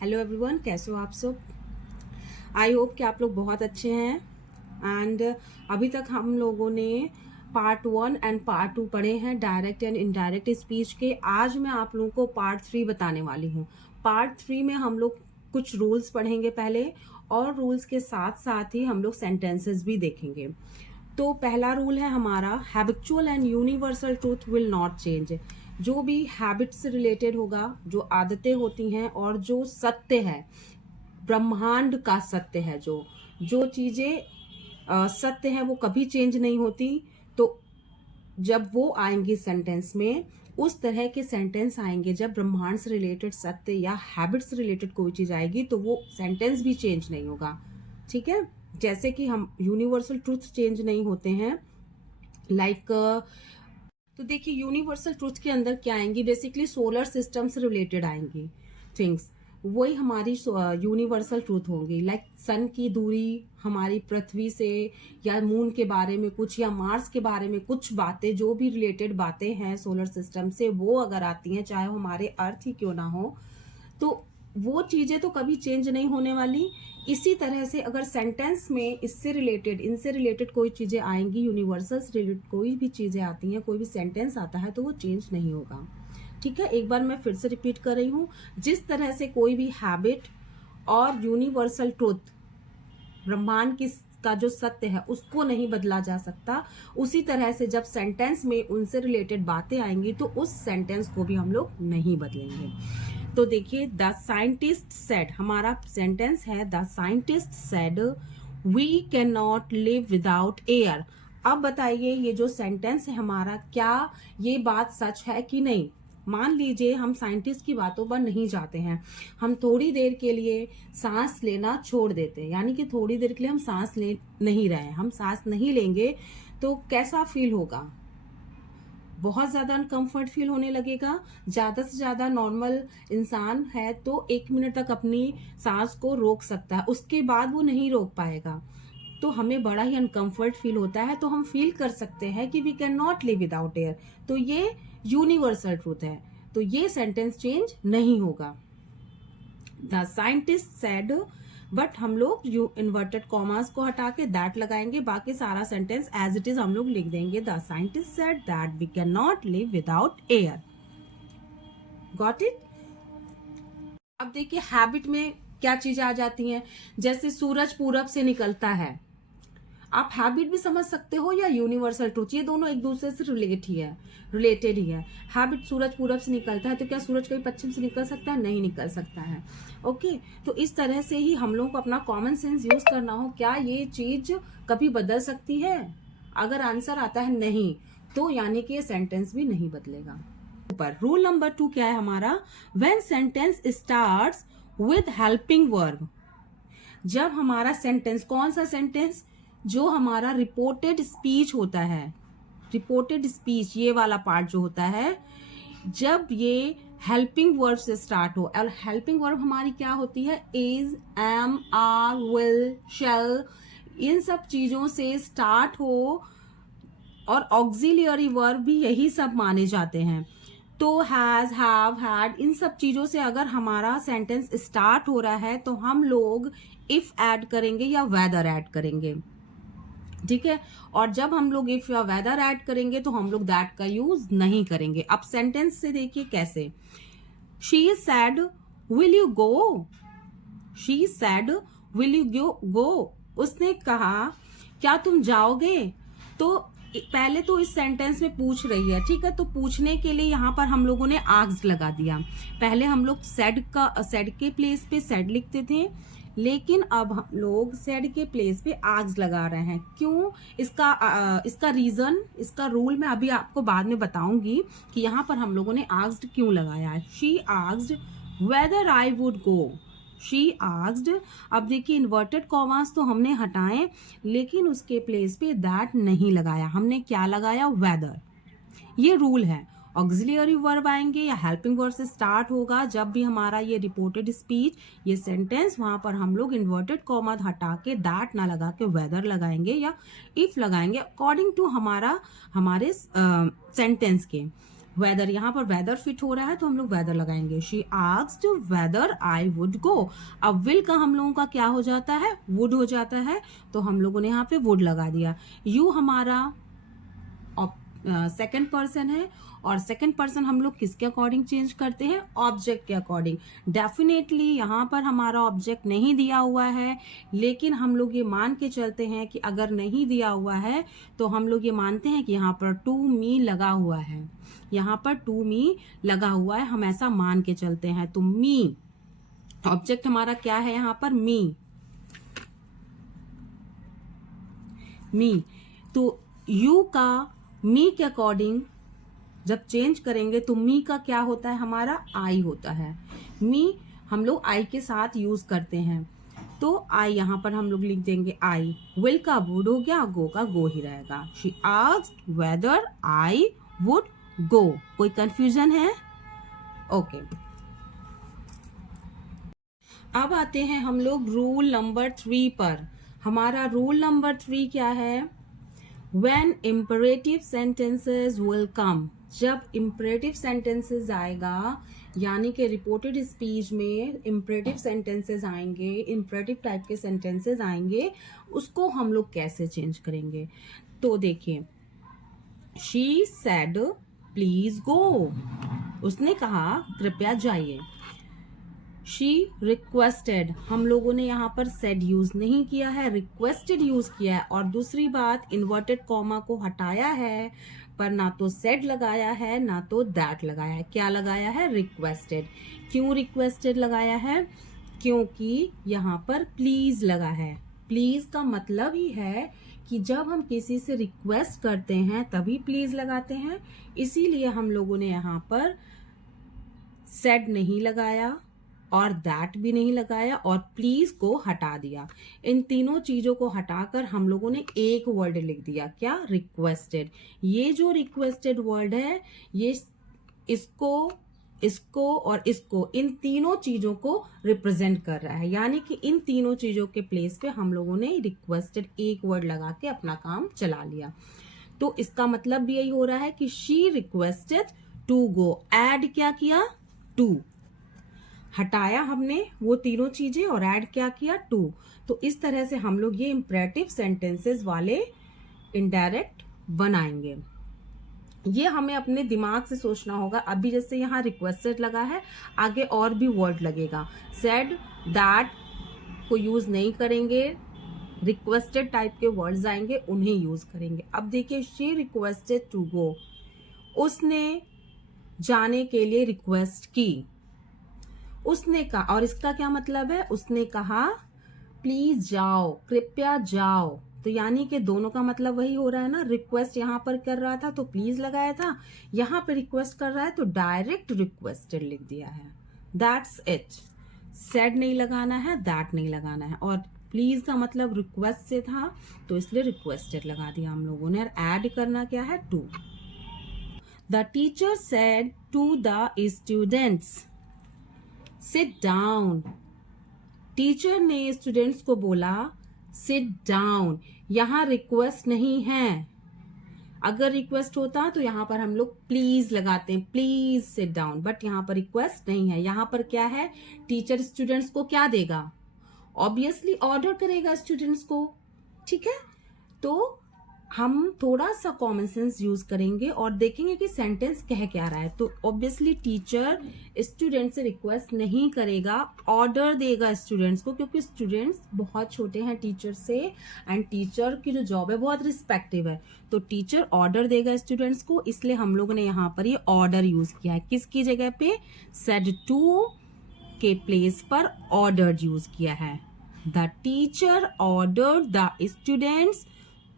Hello everyone, कैसे हो आप सब। आई होप कि आप लोग बहुत अच्छे हैं। एंड अभी तक हम लोगों ने पार्ट 1 एंड पार्ट 2 पढ़े हैं, डायरेक्ट एंड इनडायरेक्ट स्पीच के। आज मैं आप लोगों को पार्ट 3 बताने वाली हूँ। पार्ट 3 में हम लोग कुछ रूल्स पढ़ेंगे पहले, और रूल्स के साथ साथ ही हम लोग सेंटेंसेस भी देखेंगे। तो पहला रूल है हमारा, habitual and universal truth will not change. जो भी हैबिट से रिलेटेड होगा, जो आदतें होती हैं और जो सत्य है, ब्रह्मांड का सत्य है, जो चीजें सत्य है वो कभी चेंज नहीं होती। तो जब वो आएंगी सेंटेंस में, उस तरह के सेंटेंस आएंगे जब ब्रह्मांड से रिलेटेड सत्य या हैबिट से रिलेटेड कोई चीज आएगी, तो वो सेंटेंस भी चेंज नहीं होगा। ठीक है, जैसे कि हम यूनिवर्सल ट्रूथ चेंज नहीं होते हैं, लाइक तो देखिए यूनिवर्सल ट्रूथ के अंदर क्या आएंगी, बेसिकली सोलर सिस्टम से रिलेटेड आएंगी थिंग्स, वही हमारी यूनिवर्सल ट्रूथ होंगी। लाइक सन की दूरी हमारी पृथ्वी से, या मून के बारे में कुछ, या मार्स के बारे में कुछ बातें, जो भी रिलेटेड बातें हैं सोलर सिस्टम से, वो अगर आती हैं, चाहे वो हमारे अर्थ ही क्यों ना हो, तो वो चीजें तो कभी चेंज नहीं होने वाली। इसी तरह से अगर सेंटेंस में इससे रिलेटेड, इनसे रिलेटेड कोई चीजें आएंगी, यूनिवर्सल से रिलेटेड कोई भी चीजें आती हैं, कोई भी सेंटेंस आता है, तो वो चेंज नहीं होगा। ठीक है, एक बार मैं फिर से रिपीट कर रही हूँ। जिस तरह से कोई भी हैबिट और यूनिवर्सल ट्रूथ, ब्रह्मांड की का जो सत्य है, उसको नहीं बदला जा सकता, उसी तरह से जब सेंटेंस में उनसे रिलेटेड बातें आएंगी, तो उस सेंटेंस को भी हम लोग नहीं बदलेंगे। तो देखिए, द साइंटिस्ट सेड, हमारा सेंटेंस है, the scientist said we can not live without air. अब बताइए, ये जो सेंटेंस है हमारा, क्या ये बात सच है कि नहीं। मान लीजिए हम साइंटिस्ट की बातों पर नहीं जाते हैं, हम थोड़ी देर के लिए सांस लेना छोड़ देते हैं, यानी कि थोड़ी देर के लिए हम सांस ले नहीं रहे हैं, हम सांस नहीं लेंगे, तो कैसा फील होगा। बहुत ज्यादा अनकंफर्ट फील होने लगेगा। ज्यादा से ज्यादा नॉर्मल इंसान है तो 1 मिनट तक अपनी सांस को रोक सकता है, उसके बाद वो नहीं रोक पाएगा, तो हमें बड़ा ही अनकंफर्ट फील होता है। तो हम फील कर सकते हैं कि we can not live without air, तो ये यूनिवर्सल ट्रूथ है, तो ये सेंटेंस चेंज नहीं होगा। द साइंटिस्ट सेड, बट हम लोग इन्वर्टेड कॉमास को हटा के दैट लगाएंगे, बाकी सारा सेंटेंस एज इट इज हम लोग लिख देंगे। The scientist said that we can not live without air. Got it. अब देखिए, हैबिट में क्या चीजें आ जाती हैं, जैसे सूरज पूरब से निकलता है, आप हैबिट भी समझ सकते हो या यूनिवर्सल ट्रूथ, ये दोनों एक दूसरे से रिलेटेड ही है। हैबिट, सूरज पूरब से निकलता है, तो क्या सूरज कभी पश्चिम से निकल सकता है? नहीं निकल सकता है। ओके, तो इस तरह से ही हम लोगों को अपना कॉमन सेंस यूज करना हो, क्या ये चीज कभी बदल सकती है? अगर आंसर आता है नहीं, तो यानी कि ये सेंटेंस भी नहीं बदलेगा। ऊपर रूल नंबर 2 क्या है हमारा, when sentence starts with helping verb. जब हमारा सेंटेंस, कौन सा सेंटेंस, जो हमारा रिपोर्टेड स्पीच होता है, रिपोर्टेड स्पीच ये वाला पार्ट जो होता है, जब ये हेल्पिंग वर्ब से स्टार्ट हो, और हेल्पिंग वर्ब हमारी क्या होती है, इज, एम, आर, विल, शैल, इन सब चीजों से स्टार्ट हो, और ऑक्सिलियरी वर्ब भी यही सब माने जाते हैं। तो हैज, हैव, हैड, इन सब चीजों से अगर हमारा सेंटेंस स्टार्ट हो रहा है, तो हम लोग इफ ऐड करेंगे या वेदर ऐड करेंगे। ठीक है, और जब हम लोग इफ या वेदर ऐड करेंगे, तो हम लोग दैट का यूज नहीं करेंगे। अब सेंटेंस से देखिए कैसे, she is sad will you go, she is sad will you go, उसने कहा क्या तुम जाओगे। तो पहले तो इस सेंटेंस में पूछ रही है, ठीक है, तो पूछने के लिए यहाँ पर हम लोगों ने आस्क्ड लगा दिया। पहले हम लोग सेड के प्लेस पे सेड लिखते थे, लेकिन अब हम लोग सेड के प्लेस पे आस्क्ड लगा रहे हैं। क्यों? इसका रीजन, इसका रूल मैं अभी आपको बाद में बताऊंगी कि यहाँ पर हम लोगों ने आस्क्ड क्यों लगाया है। She asked whether I would go, she asked. अब देखिए, इन्वर्टेड कॉमास तो हमने हटाए, लेकिन उसके प्लेस पे दैट नहीं लगाया, हमने क्या लगाया, वेदर। ये रूल है। ऑक्सिलियरी वर्ब आएंगे या हेल्पिंग वर्ब से स्टार्ट होगा, जब भी हमारा ये रिपोर्टेड स्पीच, ये सेंटेंस, वहां पर हम लोग इन्वर्टेड कॉमा हटा के दैट ना लगा के वेदर लगाएंगे या इफ लगाएंगे, अकॉर्डिंग टू हमारे सेंटेंस के। वेदर, यहाँ पर वेदर फिट हो रहा है तो हम लोग वेदर लगाएंगे। She asked whether I would go. अब विल का हम लोगों का क्या हो जाता है, वुड हो जाता है, तो हम लोगों ने यहाँ पे वुड लगा दिया। यू हमारा सेकंड पर्सन है, और सेकंड पर्सन हम लोग किसके अकॉर्डिंग चेंज करते हैं, ऑब्जेक्ट के अकॉर्डिंग। डेफिनेटली यहाँ पर हमारा ऑब्जेक्ट नहीं दिया हुआ है, लेकिन हम लोग ये मान के चलते हैं कि अगर नहीं दिया हुआ है तो हम लोग ये मानते हैं कि यहाँ पर टू मी लगा हुआ है, यहाँ पर टू मी लगा हुआ है, हम ऐसा मान के चलते हैं। तो मी ऑब्जेक्ट हमारा क्या है यहाँ पर, मी, मी। तो यू का मी के अकॉर्डिंग जब चेंज करेंगे तो मी का क्या होता है, हमारा आई होता है। मी हम लोग आई के साथ यूज करते हैं, तो आई यहाँ पर हम लोग लिख देंगे आई। विल का वुड हो गया, गो का गो ही रहेगा। She asked whether I would go. कोई कंफ्यूजन है? ओके। अब आते हैं हम लोग रूल नंबर 3 पर। हमारा रूल नंबर 3 क्या है, When imperative sentences will come, जब imperative sentences आएगा, यानी कि रिपोर्टेड स्पीच में imperative sentences आएंगे, imperative टाइप के sentences आएंगे, उसको हम लोग कैसे चेंज करेंगे। तो देखिए, she said please go, उसने कहा कृपया जाइए। शी रिक्वेस्टेड, हम लोगों ने यहाँ पर सेड यूज नहीं किया है, रिक्वेस्टेड यूज किया है। और दूसरी बात, इन्वर्टेड कॉमा को हटाया है, पर ना तो सेड लगाया है ना तो दैट लगाया है। क्या लगाया है, रिक्वेस्टेड। क्यों रिक्वेस्टेड लगाया है, क्योंकि यहाँ पर प्लीज लगा है। प्लीज का मतलब ही है कि जब हम किसी से रिक्वेस्ट करते हैं तभी प्लीज लगाते हैं, इसीलिए हम लोगों ने यहाँ पर सेड नहीं लगाया और दैट भी नहीं लगाया और प्लीज को हटा दिया। इन तीनों चीजों को हटाकर हम लोगों ने एक वर्ड लिख दिया, क्या, रिक्वेस्टेड। ये जो रिक्वेस्टेड वर्ड है, ये इसको और इसको, इन तीनों चीजों को रिप्रेजेंट कर रहा है। यानी कि इन तीनों चीजों के प्लेस पे हम लोगों ने रिक्वेस्टेड एक वर्ड लगा के अपना काम चला लिया। तो इसका मतलब भी यही हो रहा है कि she requested to go. Add क्या किया, टू, हटाया हमने वो तीनों चीजें और ऐड क्या किया, टू। तो इस तरह से हम लोग ये इंपरेटिव सेंटेंसेस वाले इनडायरेक्ट बनाएंगे। ये हमें अपने दिमाग से सोचना होगा। अभी जैसे यहाँ रिक्वेस्टेड लगा है, आगे और भी वर्ड लगेगा। सेड, दैट को यूज नहीं करेंगे, रिक्वेस्टेड टाइप के वर्ड्स आएंगे, उन्हें यूज करेंगे। अब देखिए, शी रिक्वेस्टेड टू गो, उसने जाने के लिए रिक्वेस्ट की, उसने कहा। और इसका क्या मतलब है, उसने कहा प्लीज जाओ, कृपया जाओ। तो यानी कि दोनों का मतलब वही हो रहा है ना। रिक्वेस्ट यहाँ पर कर रहा था तो प्लीज लगाया था, यहाँ पे रिक्वेस्ट कर रहा है तो डायरेक्ट रिक्वेस्टेड लिख दिया है। That's it. सेड नहीं लगाना है, दैट नहीं लगाना है, और प्लीज का मतलब रिक्वेस्ट से था तो इसलिए रिक्वेस्टेड लगा दिया हम लोगों ने। और ऐड करना क्या है, to. The teacher said to the students sit down. Teacher ने स्टूडेंट्स को बोला सिट डाउन। यहां रिक्वेस्ट नहीं है, अगर रिक्वेस्ट होता तो यहां पर हम लोग प्लीज लगाते हैं, प्लीज सिट डाउन, बट यहां पर रिक्वेस्ट नहीं है। यहां पर क्या है, टीचर स्टूडेंट्स को क्या देगा, ऑब्वियसली ऑर्डर करेगा स्टूडेंट्स को, ठीक है। तो हम थोड़ा सा कॉमन सेंस यूज करेंगे और देखेंगे कि सेंटेंस कह क्या रहा है। तो ऑब्वियसली टीचर स्टूडेंट से रिक्वेस्ट नहीं करेगा, ऑर्डर देगा स्टूडेंट्स को, क्योंकि स्टूडेंट्स बहुत छोटे हैं टीचर से, एंड टीचर की जो जॉब है बहुत रिस्पेक्टिव है। तो टीचर ऑर्डर देगा स्टूडेंट्स को, इसलिए हम लोगों ने यहाँ पर ये ऑर्डर यूज किया है। किसकी जगह पे, सेड टू के प्लेस पर ऑर्डर यूज किया है। The teacher ordered the students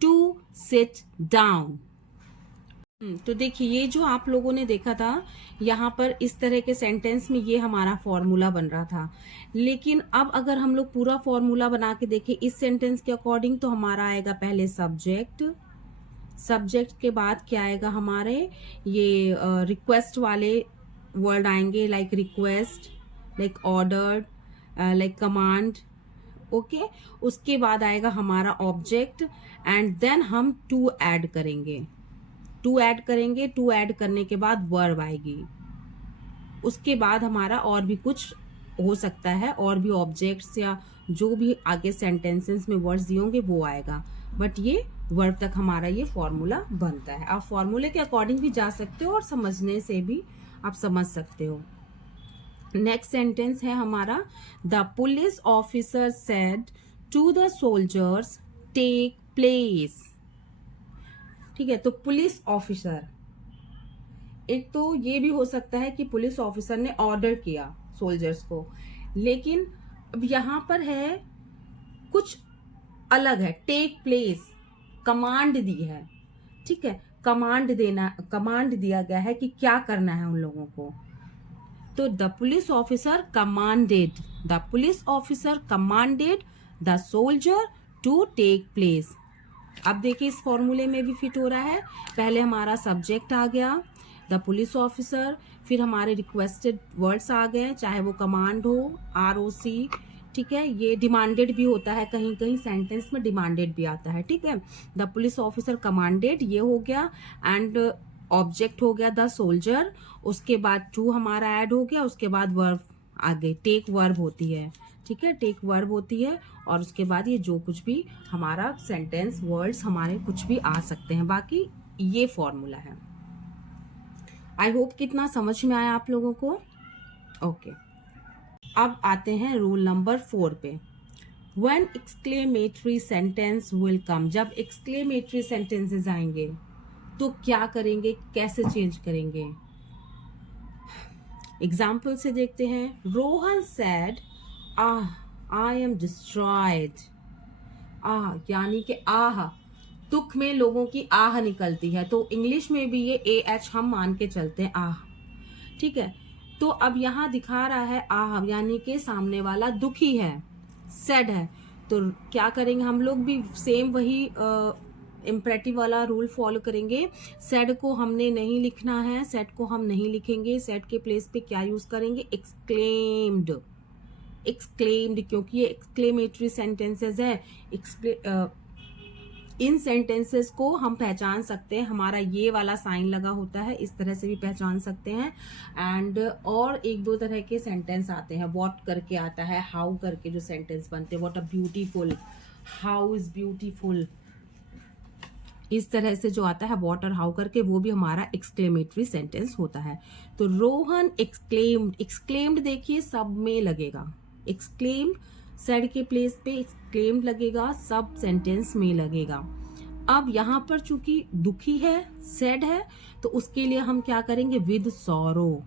to sit down. तो देखिए, ये जो आप लोगों ने देखा था यहाँ पर इस तरह के सेंटेंस में, ये हमारा फॉर्मूला बन रहा था। लेकिन अब अगर हम लोग पूरा फॉर्मूला बना के देखें इस सेंटेंस के अकॉर्डिंग, तो हमारा आएगा पहले सब्जेक्ट, सब्जेक्ट के बाद क्या आएगा हमारे, ये रिक्वेस्ट वाले वर्ड आएंगे, like request, like ordered, like command, okay. उसके बाद आएगा हमारा ऑब्जेक्ट, एंड देन हम टू ऐड करेंगे, टू ऐड करेंगे, टू ऐड करने के बाद वर्ब आएगी, उसके बाद हमारा और भी कुछ हो सकता है, और भी ऑब्जेक्ट्स या जो भी आगे सेंटेंसेस में वर्ड्स दिए होंगे वो आएगा, बट ये वर्ब तक हमारा ये फॉर्मूला बनता है। आप फॉर्मूले के अकॉर्डिंग भी जा सकते हो और समझने से भी आप समझ सकते हो। नेक्स्ट सेंटेंस है हमारा, the police officer said to the soldiers take place. ठीक है, तो पुलिस ऑफिसर, एक तो ये भी हो सकता है कि पुलिस ऑफिसर ने ऑर्डर किया सोल्जर्स को, लेकिन अब यहां पर है कुछ अलग है, टेक प्लेस कमांड दी है। ठीक है, कमांड दिया गया है कि क्या करना है उन लोगों को। तो the police officer commanded the soldier to take place. अब देखिए इस फॉर्मूले में भी फिट हो रहा है। पहले हमारा सब्जेक्ट आ गया द पुलिस ऑफिसर, फिर हमारे रिक्वेस्टेड वर्ड्स आ गए, चाहे वो कमांड हो, ROC। ठीक है, ये डिमांडेड भी होता है, कहीं कहीं सेंटेंस में डिमांडेड भी आता है। ठीक है, द पुलिस ऑफिसर कमांडेड ये हो गया, एंड ऑब्जेक्ट हो गया द सोल्जर, उसके बाद टू हमारा ऐड हो गया, उसके बाद वर्ब आगे टेक वर्ब होती है। ठीक है, टेक वर्ब होती है, और उसके बाद ये जो कुछ भी हमारा सेंटेंस वर्ड्स हमारे कुछ भी आ सकते हैं। बाकी ये फॉर्मूला है। आई होप कितना समझ में आया आप लोगों को। ओके, अब आते हैं रूल नंबर 4 पे। When exclamatory sentence will come, जब exclamatory sentences आएंगे तो क्या करेंगे, कैसे चेंज करेंगे। एग्जाम्पल से देखते हैं। Rohan said, I am destroyed। यानी कि आह, दुख में लोगों की आह निकलती है, तो इंग्लिश में भी ये AH हम मान के चलते हैं, आह। ठीक है, तो अब यहाँ दिखा रहा है आह, यानी कि सामने वाला दुखी है, सैड है। तो क्या करेंगे हम लोग भी, सेम वही इम्परेटिव वाला रूल फॉलो करेंगे। सैड को हमने नहीं लिखना है, सैड को हम नहीं लिखेंगे, सैड के प्लेस पे क्या यूज करेंगे, एक्सक्लेम्ड। क्योंकि ये एक्सक्लेमेटरी सेंटेंसेस है। इन सेंटेंसेस को हम पहचान सकते हैं, हमारा ये वाला साइन लगा होता है, इस तरह से भी पहचान सकते हैं। एंड और एक दो तरह के सेंटेंस आते हैं, व्हाट करके आता है, हाउ करके जो सेंटेंस बनते हैं, what a beautiful, how is beautiful, इस तरह से जो आता है व्हाट और हाउ करके, वो भी हमारा एक्सक्लेमेटरी सेंटेंस होता है। तो रोहन एक्सक्लेम्ड देखिए सब में लगेगा, एक्सक्लेम्ड सैड के प्लेस पे एक्सक्लेम्ड लगेगा, सब सेंटेंस में लगेगा। अब यहाँ पर चूंकि दुखी है, सैड है, तो उसके लिए हम क्या करेंगे, विद सॉरो।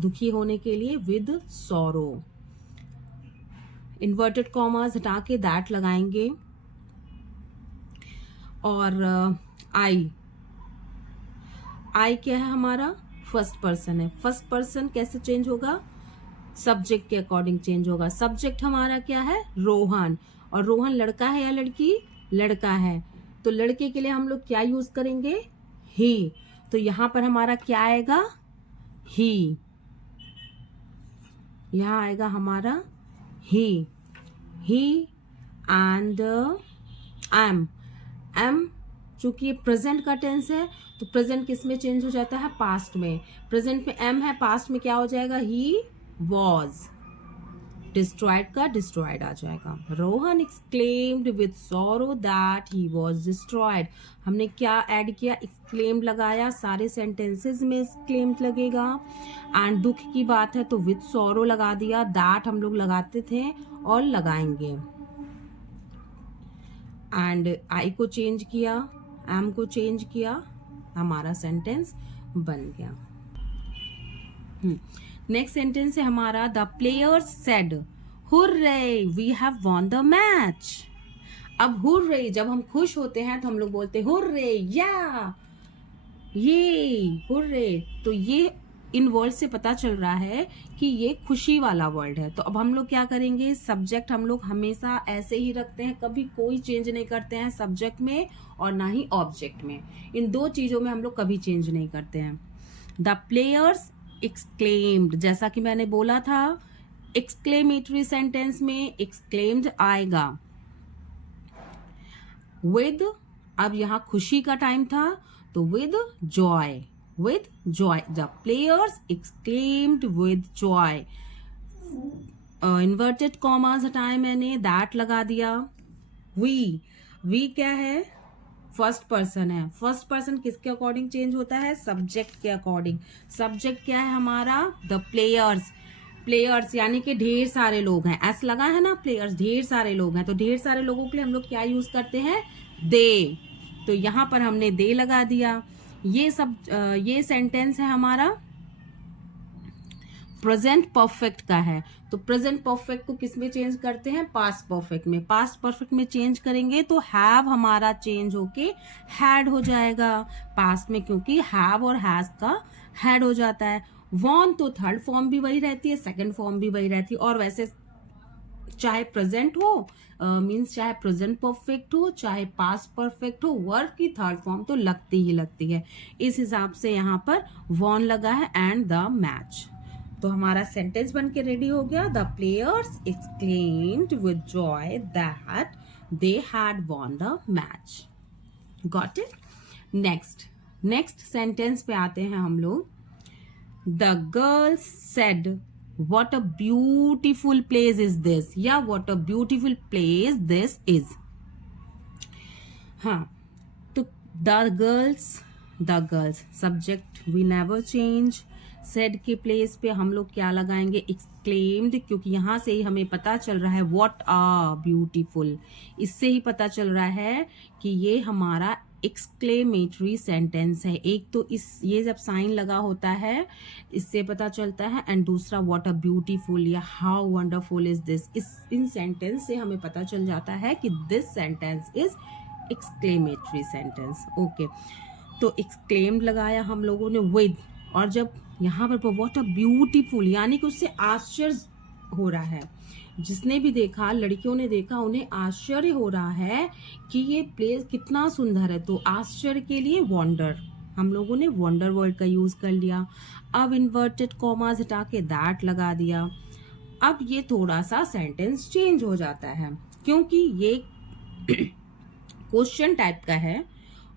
दुखी होने के लिए विद सॉरो, इन्वर्टेड कॉमास हटा के दैट लगाएंगे। और आई क्या है हमारा, फर्स्ट पर्सन है। फर्स्ट पर्सन कैसे चेंज होगा, सब्जेक्ट के अकॉर्डिंग चेंज होगा। सब्जेक्ट हमारा क्या है, रोहन, और रोहन लड़का है या लड़की, लड़का है, तो लड़के के लिए हम लोग क्या यूज करेंगे, ही। तो यहां पर हमारा क्या आएगा, ही, यहां आएगा हमारा ही एंड एम चूंकि ये प्रेजेंट का टेंस है, तो प्रेजेंट किस में चेंज हो जाता है, पास्ट में। प्रेजेंट में एम है, पास्ट में क्या हो जाएगा, ही वॉज। डिस्ट्रॉयड का डिस्ट्रॉयड आ जाएगा। Rohan exclaimed with sorrow that he was destroyed. हमने क्या ऐड किया, एक्सक्लेम्ड लगाया, सारे सेंटेंसेस में एक्सक्लेम्ड लगेगा। एंड दुख की बात है तो विद सॉरो लगा दिया, दैट हम लोग लगाते थे और लगाएंगे। एंड आई को चेंज किया, एम को चेंज किया, हमारा सेंटेंस बन गया। नेक्स्ट सेंटेंस है हमारा, the players said hurray we have won the match. अब हुर्रे, जब हम खुश होते हैं तो हम लोग बोलते हैं हुर्रे, या ये हुर्रे। तो ये इन वर्ड से पता चल रहा है कि ये खुशी वाला वर्ड है। तो अब हम लोग क्या करेंगे, सब्जेक्ट हम लोग हमेशा ऐसे ही रखते हैं, कभी कोई चेंज नहीं करते हैं सब्जेक्ट में और ना ही ऑब्जेक्ट में। इन दो चीजों में हम लोग कभी चेंज नहीं करते हैं। द प्लेयर्स एक्सक्लेम्ड, जैसा कि मैंने बोला था, एक्सक्लेमेटरी सेंटेंस में एक्सक्लेम्ड आएगा विद। अब यहां खुशी का टाइम था तो with Joy, with Joy, the players exclaimed with Joy. Inverted commas हटाए मैंने, दैट लगा दिया। वी क्या है, फर्स्ट पर्सन है। फर्स्ट पर्सन किसके अकॉर्डिंग चेंज होता है, सब्जेक्ट के अकॉर्डिंग। सब्जेक्ट क्या है हमारा, द प्लेयर्स। प्लेयर्स यानी कि ढेर सारे लोग हैं, एस लगा है ना, प्लेयर्स ढेर सारे लोग हैं, तो ढेर सारे लोगों के लिए हम लोग क्या यूज करते हैं, दे। तो यहां पर हमने दे लगा दिया। ये सेंटेंस है हमारा प्रेजेंट परफेक्ट का है। तो प्रेजेंट परफेक्ट को किस में चेंज करते हैं, पास्ट परफेक्ट में। पास्ट परफेक्ट में चेंज करेंगे तो हैव हमारा चेंज होके हैड हो जाएगा पास्ट में, क्योंकि हैव और हैज का हैड हो जाता है। वॉन तो थर्ड फॉर्म भी वही रहती है, सेकंड फॉर्म भी वही रहती है, और वैसे चाहे प्रेजेंट हो मीन्स चाहे प्रेजेंट परफेक्ट हो, चाहे पास्ट परफेक्ट हो, वर्ब की थर्ड फॉर्म तो लगती ही लगती है। इस हिसाब से यहाँ पर वॉन लगा है एंड द मैच। तो हमारा सेंटेंस बन के रेडी हो गया, the players exclaimed with Joy that they had von the match. Got it. Next sentence पे आते हैं हम लोग। The girls said what a beautiful place is this, या what a beautiful place this is। हाँ, तो the girls subject we never change। said के place पे हम लोग क्या लगाएंगे, exclaimed, क्योंकि यहां से ही हमें पता चल रहा है what a beautiful, इससे ही पता चल रहा है कि ये हमारा एक्सक्लेमेटरी सेंटेंस है। एक तो ये जब साइन लगा होता है इससे पता चलता है, एंड दूसरा व्हाट अ ब्यूटीफुल या how wonderful is this, in sentence से हमें पता चल जाता है कि this sentence is exclamatory sentence. Okay, तो एक्सक्लेम्ड लगाया हम लोगों ने विद, और जब यहाँ पर व्हाट अ ब्यूटीफुल यानी कि उससे आश्चर्य हो रहा है, जिसने भी देखा, लड़कियों ने देखा, उन्हें आश्चर्य हो रहा है कि ये प्लेस कितना सुंदर है। तो आश्चर्य के लिए वंडर, हम लोगों ने वंडर वर्ड का यूज कर लिया। अब इन्वर्टेड कॉमास हटा के दैट लगा दिया। अब ये थोड़ा सा सेंटेंस चेंज हो जाता है, क्योंकि ये क्वेश्चन टाइप का है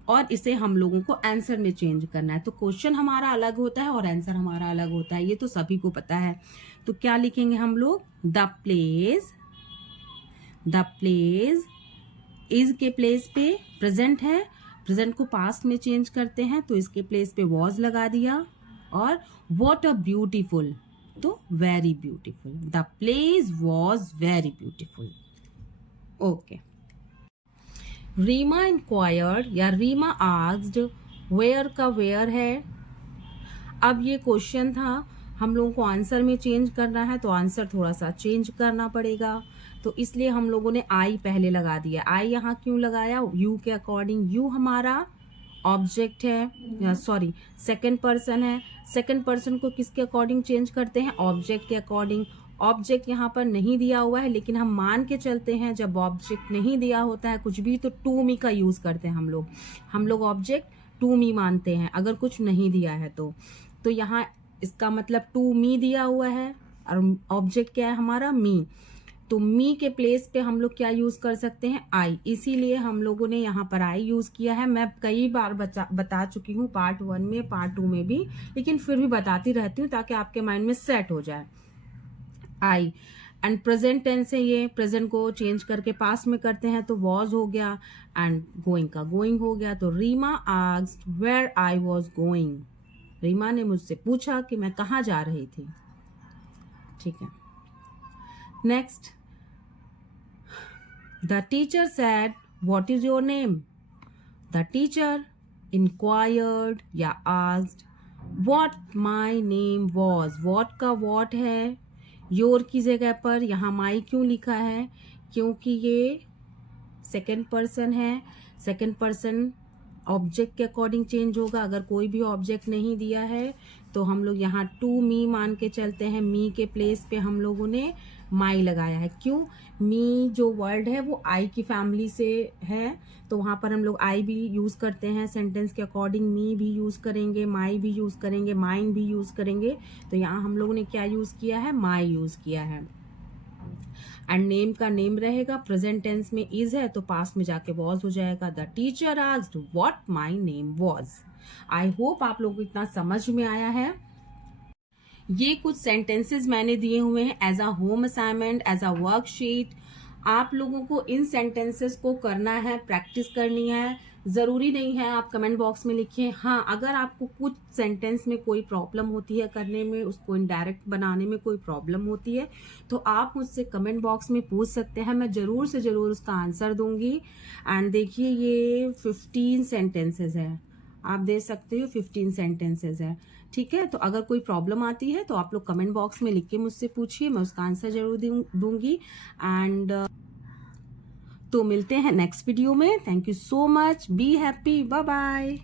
और इसे हम लोगों को आंसर में चेंज करना है। तो क्वेश्चन हमारा अलग होता है और आंसर हमारा अलग होता है, ये तो सभी को पता है। तो क्या लिखेंगे हम लोग, द प्लेस इज के प्लेस पे प्रेजेंट है, प्रेजेंट को पास्ट में चेंज करते हैं तो इसके प्लेस पे वॉज लगा दिया, और व्हाट अ ब्यूटीफुल तो very beautiful, the place was very beautiful. Okay, Reema inquired या रीमा आस्क्ड, वेयर का वेयर है। अब ये क्वेश्चन था, हम लोगों को आंसर में चेंज करना है तो आंसर थोड़ा सा चेंज करना पड़ेगा, तो इसलिए हम लोगों ने आई पहले लगा दिया। आई यहाँ क्यों लगाया, यू के अकॉर्डिंग। यू हमारा ऑब्जेक्ट है, सॉरी सेकंड पर्सन है। सेकंड पर्सन को किसके अकॉर्डिंग चेंज करते हैं, ऑब्जेक्ट के अकॉर्डिंग। ऑब्जेक्ट यहाँ पर नहीं दिया हुआ है, लेकिन हम मान के चलते हैं जब ऑब्जेक्ट नहीं दिया होता है कुछ भी तो टू मी का यूज करते हैं हम लोग ऑब्जेक्ट टू मी मानते हैं अगर कुछ नहीं दिया है तो यहाँ इसका मतलब टू मी दिया हुआ है और ऑब्जेक्ट क्या है हमारा, मी। तो मी के प्लेस पे हम लोग क्या यूज कर सकते हैं, आई, इसीलिए हम लोगों ने यहाँ पर आई यूज किया है। मैं कई बार बता चुकी हूँ पार्ट 1 में, पार्ट 2 में भी, लेकिन फिर भी बताती रहती हूँ ताकि आपके माइंड में सेट हो जाए। आई एंड प्रेजेंट टेंस है, ये प्रेजेंट को चेंज करके पास्ट में करते हैं तो वॉज हो गया, एंड गोइंग का गोइंग हो गया। तो Reema asked where I was going, Reema ने मुझसे पूछा कि मैं कहाँ जा रही थी। ठीक है, next, the teacher said what is your name, the teacher inquired या asked what my name was. What का व्हाट है, योर की जगह पर यहाँ माई क्यों लिखा है, क्योंकि ये सेकंड पर्सन है। सेकंड पर्सन ऑब्जेक्ट के अकॉर्डिंग चेंज होगा। अगर कोई भी ऑब्जेक्ट नहीं दिया है तो हम लोग यहाँ टू मी मान के चलते हैं। मी के प्लेस पे हम लोगों ने माई लगाया है। क्यों, मी जो वर्ड है वो आई की फैमिली से है, तो वहां पर हम लोग आई भी यूज करते हैं सेंटेंस के अकॉर्डिंग। मी भी यूज करेंगे, माई भी यूज करेंगे, माइन भी यूज करेंगे। तो यहाँ हम लोगों ने क्या यूज किया है, माई यूज किया है। एंड नेम का नेम रहेगा, प्रेजेंट टेंस में इज है तो पास्ट में जाके वॉज हो जाएगा। The teacher asked what my name was. I hope आप लोगों को इतना समझ में आया है। ये कुछ सेंटेंसेस मैंने दिए हुए हैं as a home assignment, as a worksheet. आप लोगों को इन सेंटेंसेस को करना है, प्रैक्टिस करनी है। जरूरी नहीं है आप कमेंट बॉक्स में लिखिए। हाँ, अगर आपको कुछ सेंटेंस में कोई प्रॉब्लम होती है करने में, उसको इनडायरेक्ट बनाने में कोई प्रॉब्लम होती है, तो आप मुझसे कमेंट बॉक्स में पूछ सकते हैं, मैं जरूर से जरूर उसका आंसर दूंगी। एंड देखिए ये 15 सेंटेंसेस है, आप देख सकते हो 15 सेंटेंसेस है। ठीक है, तो अगर कोई प्रॉब्लम आती है तो आप लोग कमेंट बॉक्स में लिख के मुझसे पूछिए, मैं उसका आंसर जरूर दूंगी। एंड तो मिलते हैं नेक्स्ट वीडियो में। Thank you so much, be happy, bye bye.